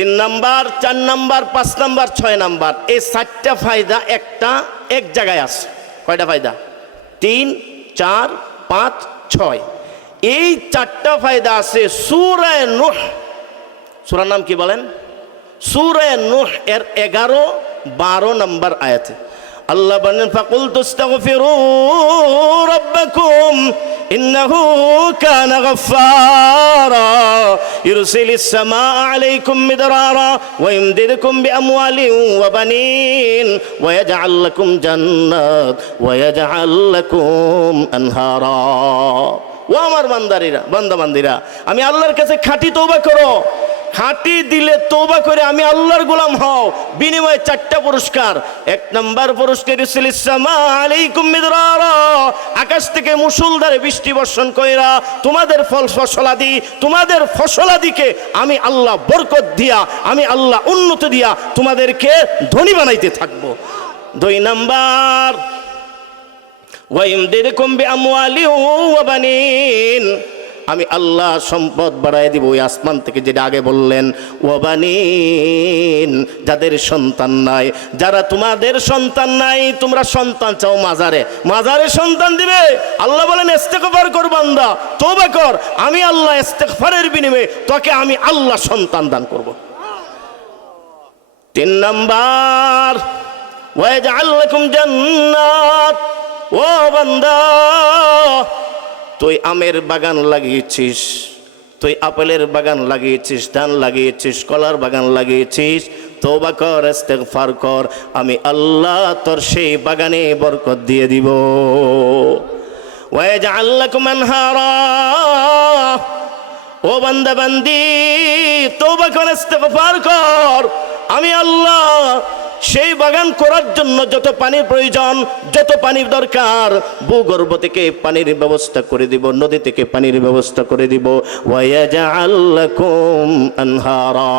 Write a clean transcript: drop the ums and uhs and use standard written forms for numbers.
3 number, 4 number, 5 number, 6 number, এই 4টা ফায়দা একটা এক জায়গায় আছে। কয়টা ফায়দা? 3, 4, 5, 6। এই 4টা ফায়দা আছে সূরা নূহ। সূরার নাম কি বলেন? সূরা নূহ এর 11, 12 নাম্বার আয়াতে আল্লাহ বলেন, ফাকুলতু আস্তাগফিরু রাব্বাকুম ইন্নাহু কানা গাফফারা ইরসিলিস সামাআ আলাইকুম মিদরারা ওয়া ইমদিদকুম বিআমওয়ালিন ওয়া বানিন ওয়া ইয়াজআল লাকুম জান্নাত ওয়া ইয়াজআল লাকুম আনহারা। ও আমার বান্দারিরা, বান্দাবান্দিরা, আমি আল্লাহর কাছে খাঁটি তওবা করো। খাঁটি দিলে তওবা করে আমি আল্লাহর গোলাম হও, বিনিময়ে 4টা পুরস্কার। 1 নাম্বার পুরস্কার, ইরসিলিস সামা আলাইকুম মিদরারা, আকাশ থেকে মুষলধারে বৃষ্টি বর্ষণ কইরা তোমাদের তোমাদের ফসলাদিকে আমি আল্লাহ বরকত দিয়া, আমি আল্লাহ উন্নতি দিয়া তোমাদেরকে ধনী বানাইতে থাকবো। 2 নাম্বার, ওয়া ইমদিদকুম বিআমওয়ালিন ওয়া বানিন, আমি আল্লাহ সম্পদ বাড়ায় দিব। ওই আসমান থেকে যেটা আগে বললেন, ওয়াবানিন, যাদের সন্তান নাই, যারা তোমাদের সন্তান নাই, তোমরা সন্তান চাও, মাজারে সন্তান দিবে। আল্লাহ বলেন ইস্তেগফার কর বান্দা, তওবা কর, আমি আল্লাহ ইস্তেগফারের বিনিময়ে তোকে আমি আল্লাহ সন্তান দান করব। 3 নাম্বার, ওয়াজআল লাকুম জান্নাত, ও বান্দা, তুই আমের বাগান লাগিয়েছিস, তুই আপেলের বাগান লাগিয়েছিস, ধান লাগিয়েছিস, কলার বাগান লাগিয়েছিস, তওবা কর, ইস্তেগফার কর, আমি আল্লাহ তোর সেই বাগানে বরকত দিয়ে দিব। ওয়াজআল লাকুম আনহারা, ও বান্দা বান্দি, তওবা কর, ইস্তেগফার কর, আমি আল্লাহ সেই বাগান করার জন্য যত পানির প্রয়োজন, যত পানির দরকার, ভূগর্ভ থেকে পানির ব্যবস্থা করে দিব, নদী থেকে পানির ব্যবস্থা করে দিব। ওয়া ইয়াজআল লাকুম আনহারা।